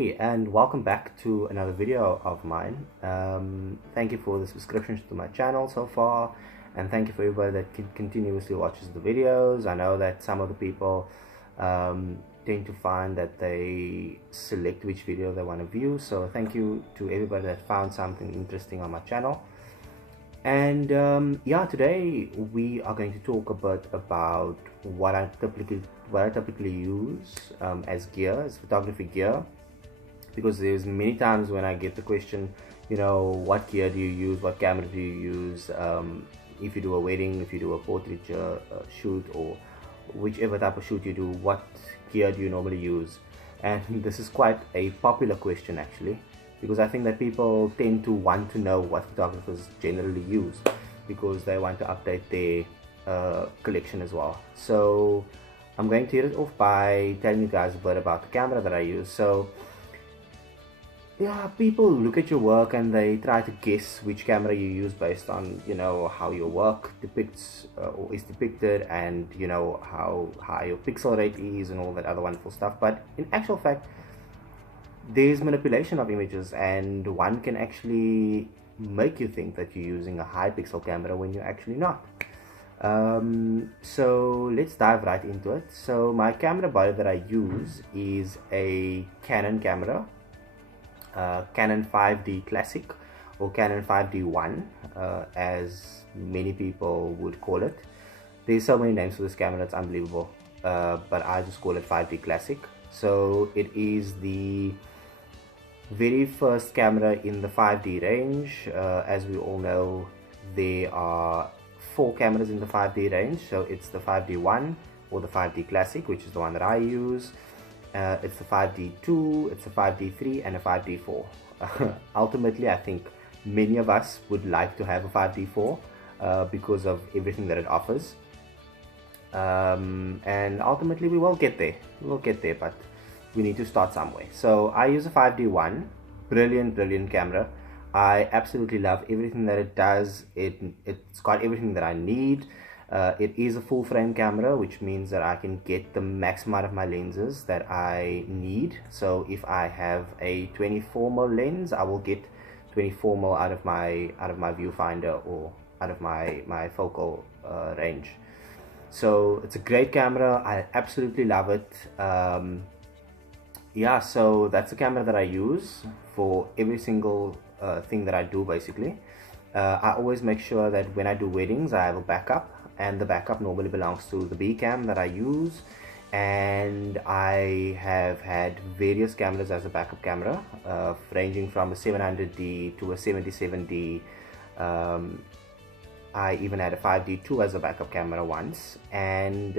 Hey, and welcome back to another video of mine. Thank you for the subscriptions to my channel so far, and thank you for everybody that continuously watches the videos. I know that some of the people tend to find that they select which video they want to view, so thank you to everybody that found something interesting on my channel. And yeah, today we are going to talk a bit about what I typically use as gear, as photography gear, because there's many times when I get the question, what gear do you use, what camera do you use, if you do a wedding, if you do a portraiture shoot, or whichever type of shoot you do, what gear do you normally use? And this is quite a popular question actually, because I think that people tend to want to know what photographers generally use, because they want to update their collection as well. So I'm going to hit it off by telling you guys a bit about the camera that I use. So yeah, people look at your work and they try to guess which camera you use based on how your work depicts or is depicted, and how high your pixel rate is and all that other wonderful stuff. But in actual fact, there's manipulation of images, and one can actually make you think that you're using a high pixel camera when you're actually not. So let's dive right into it. So my camera body that I use is a Canon camera, Canon 5D Classic, or Canon 5D1, as many people would call it. There's so many names for this camera, it's unbelievable, but I just call it 5D Classic. So it is the very first camera in the 5D range. As we all know, there are 4 cameras in the 5D range. So it's the 5D1 or the 5D Classic, which is the one that I use. It's the 5D2, it's a 5D3, and a 5D4. Ultimately, I think many of us would like to have a 5D4 because of everything that it offers. And ultimately we will get there. But we need to start somewhere. So I use a 5D1, brilliant camera. I absolutely love everything that it does. It's got everything that I need. It is a full frame camera, which means that I can get the maximum out of my lenses that I need. So if I have a 24mm lens, I will get 24mm out of my viewfinder, or out of my focal range. So it's a great camera. I absolutely love it. Yeah, so that's the camera that I use for every single thing that I do basically. I always make sure that when I do weddings, I have a backup, and the backup normally belongs to the B cam that I use. And I have had various cameras as a backup camera, ranging from a 700D to a 77D. I even had a 5D2 as a backup camera once, and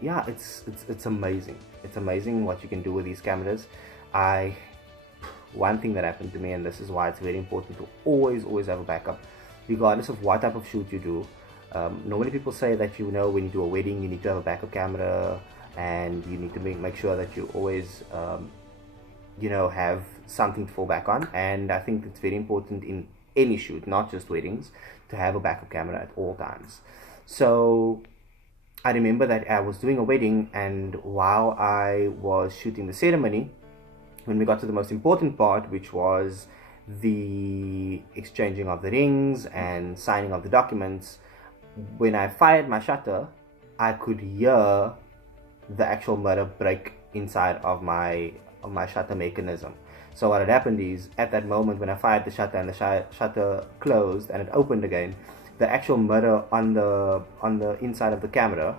yeah, it's amazing. It's amazing what you can do with these cameras. One thing that happened to me, and this is why it's very important to always have a backup, regardless of what type of shoot you do. Normally people say that when you do a wedding, you need to have a backup camera, and you need to make sure that you always have something to fall back on. And I think it's very important in any shoot, not just weddings, to have a backup camera at all times. So I remember that I was doing a wedding, and while I was shooting the ceremony, when we got to the most important part, which was the exchanging of the rings and signing of the documents, when I fired my shutter, I could hear the actual motor break inside of my shutter mechanism. So what had happened is, at that moment when I fired the shutter and the shutter closed and it opened again, the actual motor on the inside of the camera,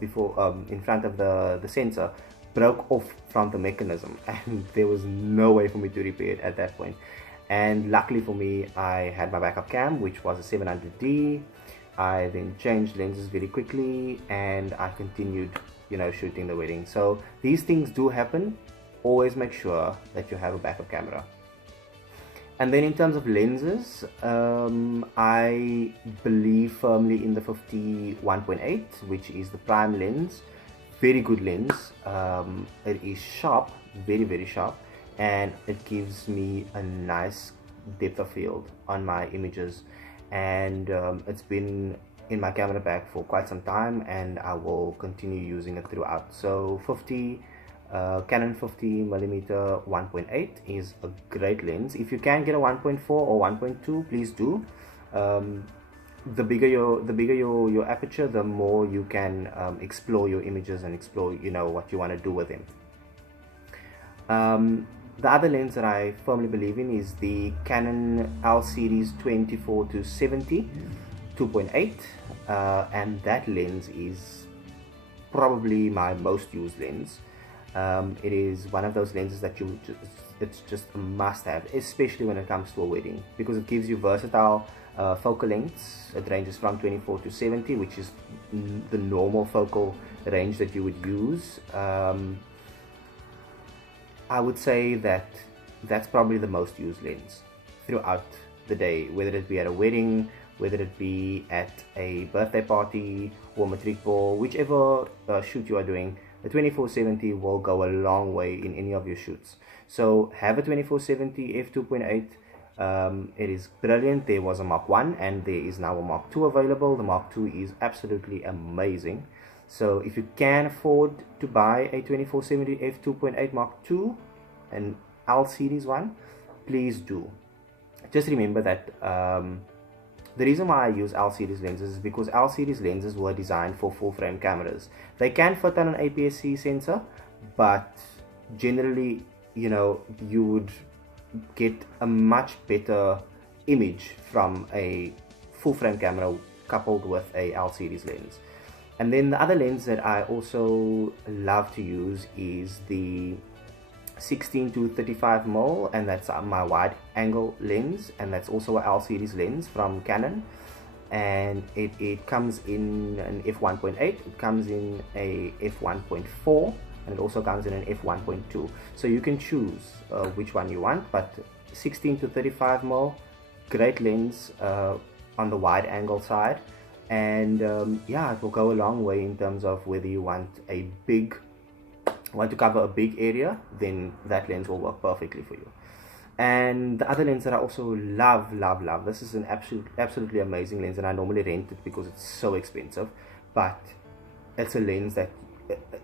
before in front of the sensor, broke off from the mechanism, and there was no way for me to repair it at that point. And luckily for me, I had my backup cam, which was a 700D. I then changed lenses very quickly, and I continued shooting the wedding. So these things do happen. Always make sure that you have a backup camera. And then in terms of lenses, I believe firmly in the 50-1.8, which is the prime lens. Very good lens. It is sharp, very sharp, and it gives me a nice depth of field on my images. And it's been in my camera bag for quite some time, and I will continue using it throughout. So 50 Canon 50mm 1.8 is a great lens. If you can get a 1.4 or 1.2, please do. The bigger your aperture, the more you can explore your images and explore what you want to do with them. The other lens that I firmly believe in is the Canon L series 24 to 70 2.8, and that lens is probably my most used lens. It is one of those lenses that it's just a must-have, especially when it comes to a wedding, because it gives you versatile focal lengths. It ranges from 24 to 70, which is the normal focal range that you would use. I would say that that's probably the most used lens throughout the day, whether it be at a wedding, whether it be at a birthday party or matric ball, whichever shoot you are doing. The 2470 will go a long way in any of your shoots. So have a 2470 f2.8. It is brilliant. There was a Mark 1 and there is now a Mark 2 available. The Mark 2 is absolutely amazing. So if you can afford to buy a 2470 f2.8 Mark II, an L series one, please do. Just remember that the reason why I use L series lenses is because L series lenses were designed for full frame cameras. They can fit on an APS-C sensor, but generally, you would get a much better image from a full frame camera coupled with a L series lens. And then the other lens that I also love to use is the 16 to 35mm, and that's my wide angle lens, and that's also a L series lens from Canon, and it comes in an f1.8, it comes in a f1.4, and it also comes in an f1.2, so you can choose which one you want. But 16 to 35mm, great lens on the wide angle side. And yeah, it will go a long way in terms of whether you want to cover a big area, then that lens will work perfectly for you. And the other lens that I also love, this is an absolutely amazing lens, and I normally rent it because it's so expensive, but it's a lens that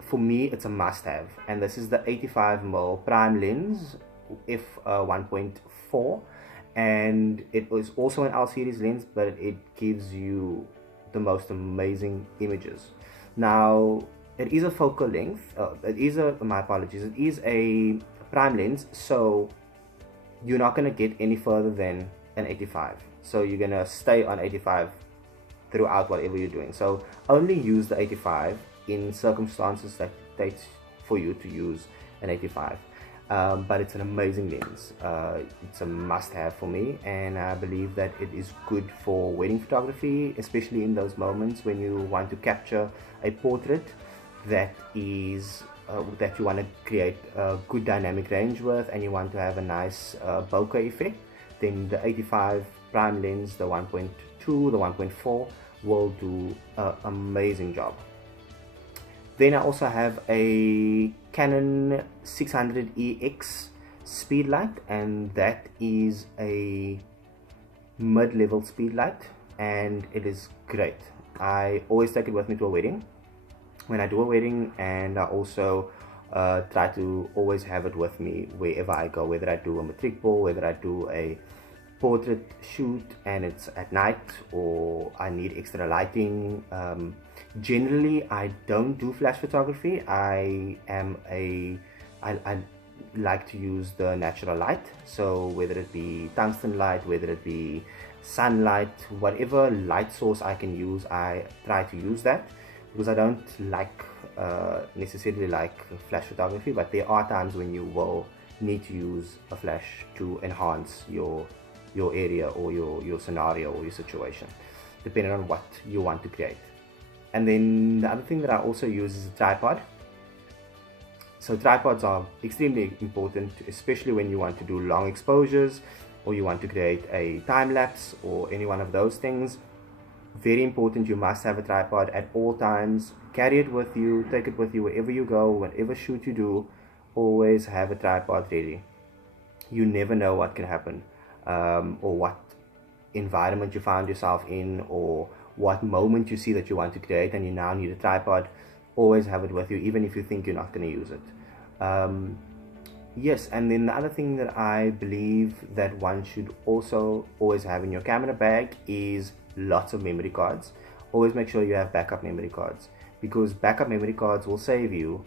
for me it's a must-have, and this is the 85mm prime lens f1.4, and it is also an L series lens, but it gives you the most amazing images. Now, it is a focal length, it is a prime lens, so you're not going to get any further than an 85, so you're going to stay on 85 throughout whatever you're doing. So only use the 85 in circumstances that takes for you to use an 85. But it's an amazing lens. It's a must-have for me, and I believe that it is good for wedding photography, especially in those moments when you want to capture a portrait that is that you want to create a good dynamic range with, and you want to have a nice bokeh effect. Then the 85 prime lens, the 1.2, the 1.4 will do an amazing job. Then I also have a Canon 600EX speed light, and that is a mid-level speed light, and it is great. I always take it with me to a wedding when I do a wedding, and I also try to always have it with me wherever I go, whether I do a matric ball, whether I do a portrait shoot and it's at night, or I need extra lighting. Generally, I don't do flash photography. I like to use the natural light, so whether it be tungsten light, whether it be sunlight, whatever light source I can use, I try to use that, because I don't necessarily like flash photography, but there are times when you will need to use a flash to enhance your area or your scenario or your situation, depending on what you want to create. And then the other thing that I also use is a tripod. So tripods are extremely important, especially when you want to do long exposures, or you want to create a time lapse, or any one of those things. Very important, you must have a tripod at all times. Carry it with you, take it with you wherever you go, whatever shoot you do, always have a tripod ready. You never know what can happen, or what environment you found yourself in, or what moment you see that you want to create and you now need a tripod. Always have it with you, even if you think you're not going to use it. Yes, and then the other thing that I believe that one should also always have in your camera bag is lots of memory cards. Always make sure you have backup memory cards, because backup memory cards will save you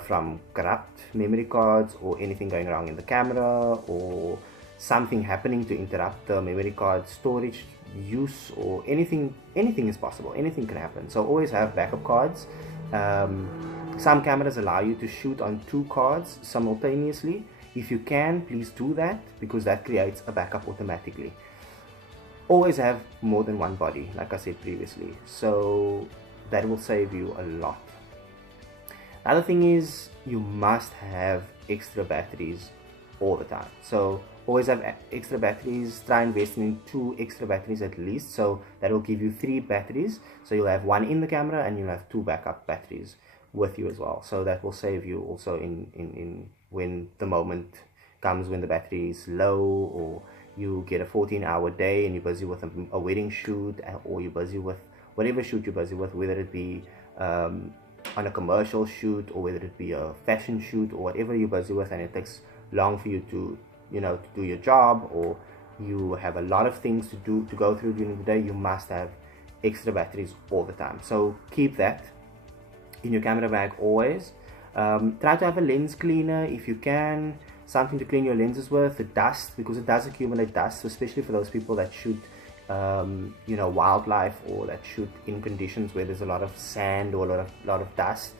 from corrupt memory cards or anything going wrong in the camera or something happening to interrupt the memory card storage use, or anything is possible, anything can happen. So always have backup cards. Some cameras allow you to shoot on 2 cards simultaneously. If you can, please do that, because that creates a backup automatically. Always have more than one body, like I said previously, so that will save you a lot. The other thing is, you must have extra batteries all the time. So always have extra batteries. Try investing in 2 extra batteries at least, so that will give you 3 batteries. So you'll have 1 in the camera and you'll have 2 backup batteries with you as well. So that will save you also in when the moment comes when the battery is low, or you get a 14-hour day and you're busy with a wedding shoot, or you're busy with whatever shoot you're busy with, whether it be on a commercial shoot or whether it be a fashion shoot or whatever you're busy with, and it takes long for you to to do your job, or you have a lot of things to go through during the day. You must have extra batteries all the time. So keep that in your camera bag always. Try to have a lens cleaner if you can, something to clean your lenses with. The dust, because it does accumulate dust, especially for those people that shoot wildlife, or that shoot in conditions where there's a lot of sand or a lot of dust.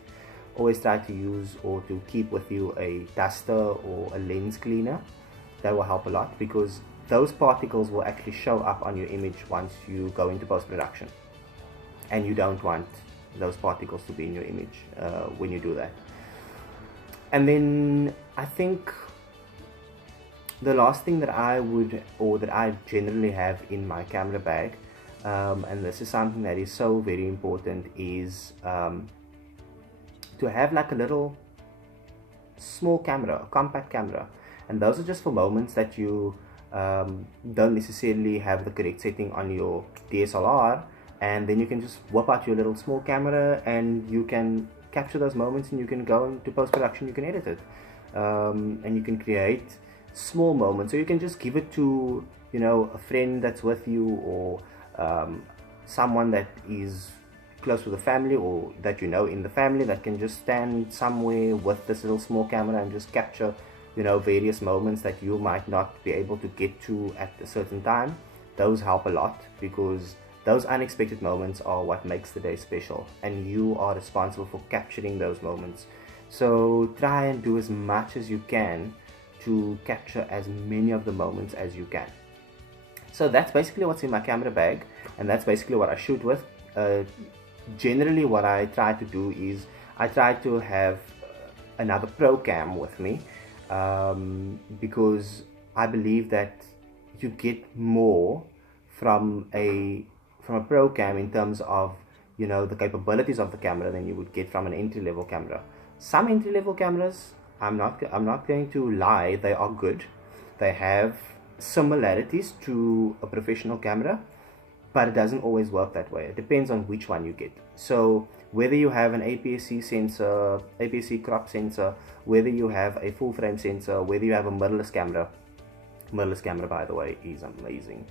Always try to use or to keep with you a duster or a lens cleaner. That will help a lot, because those particles will actually show up on your image once you go into post-production, and you don't want those particles to be in your image when you do that. And then I think the last thing that I generally have in my camera bag, and this is something that is so very important, is to have like a little small camera, a compact camera. And those are just for moments that you don't necessarily have the correct setting on your DSLR, and then you can just whip out your little small camera and you can capture those moments, and you can go into post-production, you can edit it, and you can create small moments. So you can just give it to a friend that's with you, or someone that is close with the family, or that in the family, that can just stand somewhere with this little small camera and just capture various moments that you might not be able to get to at a certain time. Those help a lot, because those unexpected moments are what makes the day special, and you are responsible for capturing those moments. So try and do as much as you can to capture as many of the moments as you can. So that's basically what's in my camera bag, and that's basically what I shoot with. Generally what I try to do is I try to have another pro cam with me, because I believe that you get more from a pro cam in terms of the capabilities of the camera than you would get from an entry-level camera. Some entry-level cameras, I'm not going to lie, they are good. They have similarities to a professional camera, but it doesn't always work that way. It depends on which one you get. So whether you have an APS-C sensor, APS-C crop sensor, whether you have a full frame sensor, whether you have a mirrorless camera, by the way, is amazing.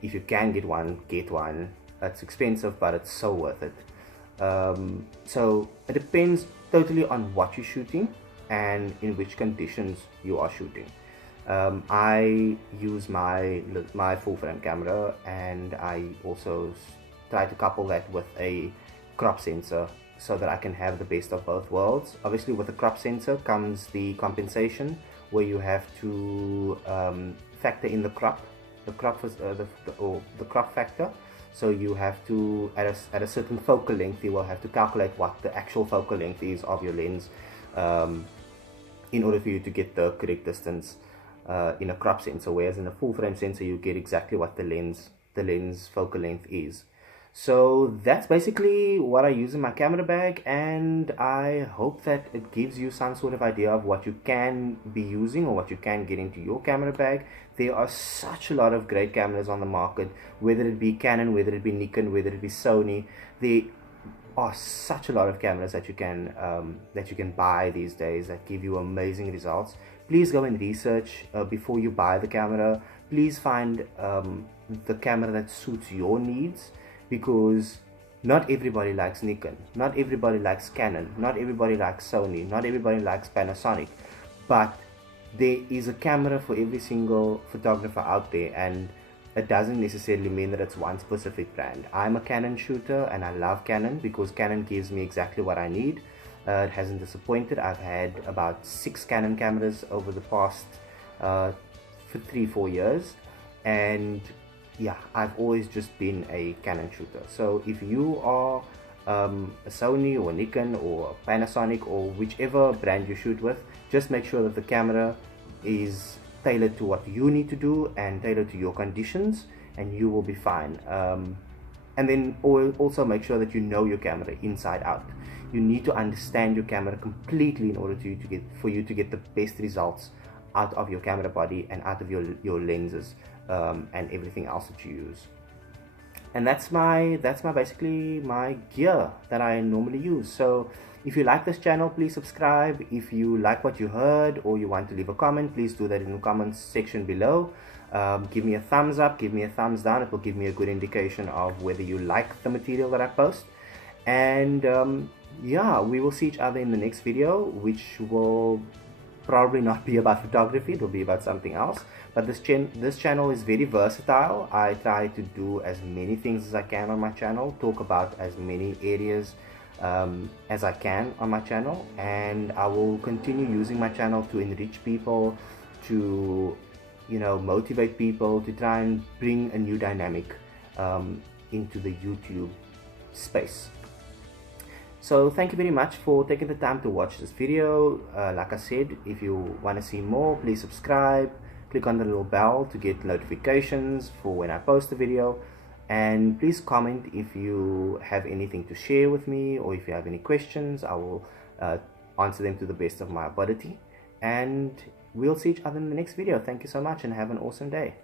If you can get one, get one. It's expensive, but it's so worth it. So it depends totally on what you're shooting and in which conditions you are shooting. I use my full frame camera, and I also try to couple that with a crop sensor, so that I can have the best of both worlds. Obviously with the crop sensor comes the compensation, where you have to factor in the crop factor. So you have to, at a certain focal length, you will have to calculate what the actual focal length is of your lens, in order for you to get the correct distance in a crop sensor. Whereas in a full frame sensor, you get exactly what the lens focal length is. So that's basically what I use in my camera bag, and I hope that it gives you some sort of idea of what you can be using or what you can get into your camera bag. There are such a lot of great cameras on the market, whether it be Canon, whether it be Nikon, whether it be Sony. are such a lot of cameras that you can buy these days that give you amazing results. Please go and research before you buy the camera. Please find the camera that suits your needs, because not everybody likes Nikon, not everybody likes Canon, not everybody likes Sony, not everybody likes Panasonic, but there is a camera for every single photographer out there, and it doesn't necessarily mean that it's one specific brand. I'm a Canon shooter and I love Canon because Canon gives me exactly what I need. It hasn't disappointed. I've had about 6 Canon cameras over the past for 3-4 years, and yeah, I've always just been a Canon shooter. So if you are a Sony or Nikon or Panasonic or whichever brand you shoot with, just make sure that the camera is tailored to what you need to do and tailored to your conditions, and you will be fine. And then also make sure that you know your camera inside out. You need to understand your camera completely in order for you to get the best results out of your camera body and out of your lenses and everything else that you use. And that's basically my gear that I normally use. So if you like this channel, please subscribe. If you like what you heard or you want to leave a comment, please do that in the comments section below. Give me a thumbs up, give me a thumbs down. It will give me a good indication of whether you like the material that I post. And yeah, we will see each other in the next video, which will probably not be about photography. It will be about something else. But this channel is very versatile. I try to do as many things as I can on my channel, talk about as many areas as I can on my channel, and I will continue using my channel to enrich people, to motivate people, to try and bring a new dynamic into the YouTube space. So thank you very much for taking the time to watch this video. Like I said, if you want to see more, please subscribe, click on the little bell to get notifications for when I post a video, and please comment if you have anything to share with me, or if you have any questions. I will answer them to the best of my ability, and we'll see each other in the next video. Thank you so much and have an awesome day.